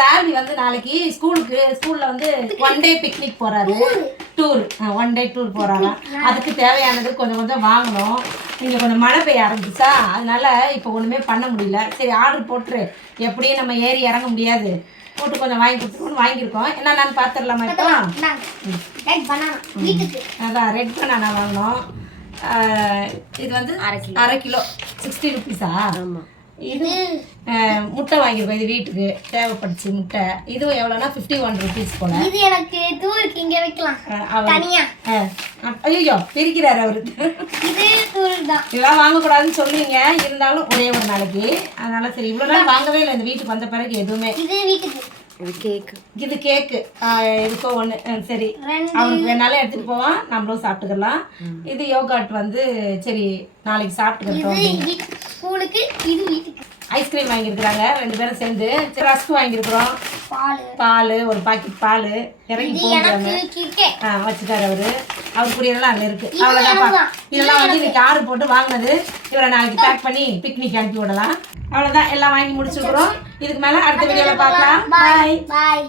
சால்வி வந்து நாளைக்கு ஸ்கூல்ல வந்து ஒன் டே பிக்னிக் போறாரு. டூர் ஒன் டே டூர் போறாராம். அதுக்கு தேவையானது கொஞ்சம் கொஞ்சம் வாங்கணும். இங்கே கொஞ்சம் மழை பெய்ய ஆரம்பிச்சா, அதனால இப்போ ஒன்றுமே பண்ண முடியல. சரி ஆர்டர் போட்டுரு, எப்படியும் நம்ம ஏறி இறங்க முடியாது, போட்டு கொஞ்சம் வாங்கி கொடுத்துருக்கோன்னு வாங்கியிருக்கோம். என்னென்னு பார்த்துடலாமா இப்போ? அதான் ரெட் பனானா வாங்கினோம். இது வந்து அரை கிலோ 60 ருபீஸா? ஆமாம். இது முட்டை வாங்கியிருக்கோம், இது வீட்டுக்கு தேவைப்படுச்சு முட்டை. இதுவும் எவ்வளோனா 51 ருபீஸ் போல. இது எனக்கு தூருக்கு இங்கே வைக்கலாம் தனியா. ஐயோ பிரிக்கிறாரு அவரு. இது தூர் தான், இதெல்லாம் வாங்கக்கூடாதுன்னு சொல்லுவீங்க, இருந்தாலும் ஒரே ஒரு நாளைக்கு. அதனால சரி இவ்வளோ நாள் வாங்கவே இல்லை. இந்த வீட்டுக்கு வந்த பிறகு எதுவுமே. இது வீட்டுக்கு இது கேக்கு இருக்கோ ஒன்று. சரி அவனுக்கு வேணாலும் எடுத்துகிட்டு போவான், நம்மளும் சாப்பிட்டுக்கலாம். இது யோகாட் வந்து சரி நாளைக்கு சாப்பிட்டுக்கிறோம். ஸ்கூலுக்கு இது வீட்டுக்கு. ஐஸ்கிரீம் வாங்கியிருக்கிறாங்க 2 பேரும் சேர்ந்து. ரஸ்க் வாங்கியிருக்கிறோம், பால் ஒரு பாக்கெட் பால் இறங்கி போகிறாங்க. வச்சுட்டாரு அவருக்குரியதெல்லாம் அங்கே இருக்குது. அவ்வளோதான்ப்பா. இதெல்லாம் வந்து இன்னைக்கு ஆர்டர் போட்டு வாங்கினது. இவரை நாளைக்கு பேக் பண்ணி பிக்னிக் அனுப்பி விடலாம். அவ்வளோதான், எல்லாம் வாங்கி முடிச்சுக்கிறோம். இதுக்கு மேலே அடுத்த வீடியோவில் பார்க்கலாம். பாய்.